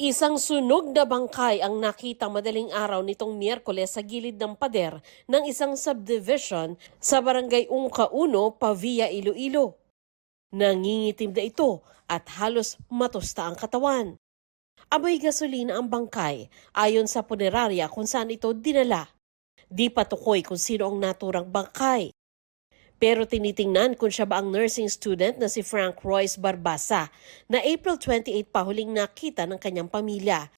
Isang sunog na bangkay ang nakita madaling araw nitong Miyerkules sa gilid ng pader ng isang subdivision sa barangay Ungca 1, Pavia, Iloilo. Nangingitim na ito at halos matusta ang katawan. Amoy gasolina ang bangkay ayon sa punerarya kung saan ito dinala. Di patukoy kung sino ang naturang bangkay. Pero tinitingnan kung siya ba ang nursing student na si Frank Royce Barbasa na April 28 pa huling nakita ng kanyang pamilya.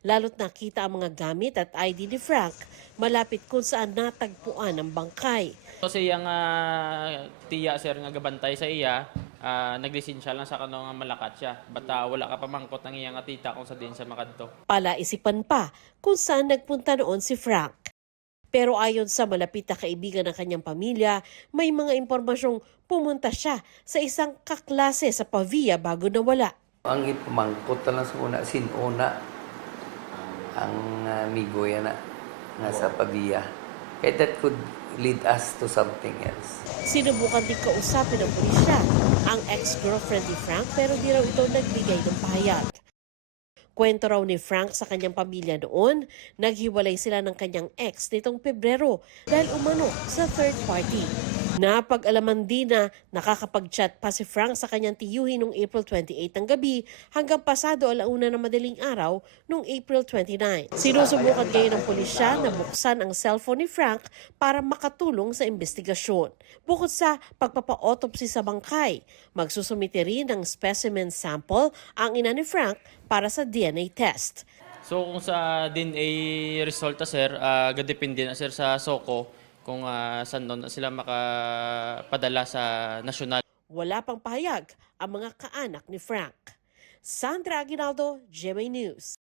Lalo't nakita ang mga gamit at ID ni Frank malapit kung saan natagpuan ang bangkay. Kasi yung tiya sir nga gabantay sa iya, naglisensya lang sa kano nga malakat siya. Bata wala ka pamangkot ng iyang tita kung sa din sa makadto. Palaisipan pa kung saan nagpunta noon si Frank. Pero ayon sa malapit na kaibigan ng kanyang pamilya, may mga impormasyong pumunta siya sa isang kaklase sa Pavia bago nawala. Ang ipamangkot lang sa una, sinuna ang amigo yan na nasa Pavia. Kaya that could lead us to something else. Sinubukan din kausapin ng pulisya ang ex-girlfriend ni Frank pero di raw ito nagbigay ng pahayag. Kwento raw ni Frank sa kanyang pamilya noon, naghiwalay sila ng kanyang ex nitong Pebrero dahil umano sa third party. Napag-alaman din na nakakapag-chat pa si Frank sa kanyang tiyuhin noong April 28 ng gabi hanggang pasado alauna ng madaling araw noong April 29. Sinusubukan ngayon ng pulisya na buksan ang cellphone ni Frank para makatulong sa investigasyon. Bukod sa pagpapa-autopsy sa bangkay, magsusumite rin ng specimen sample ang ina ni Frank para sa DNA test. So kung sa DNA resulta sir, gadepende na sir sa SOCO kung saan doon sila makapadala sa nasyonal. Wala pang pahayag ang mga kaanak ni Frank. Sandra Aguinaldo, GMA News.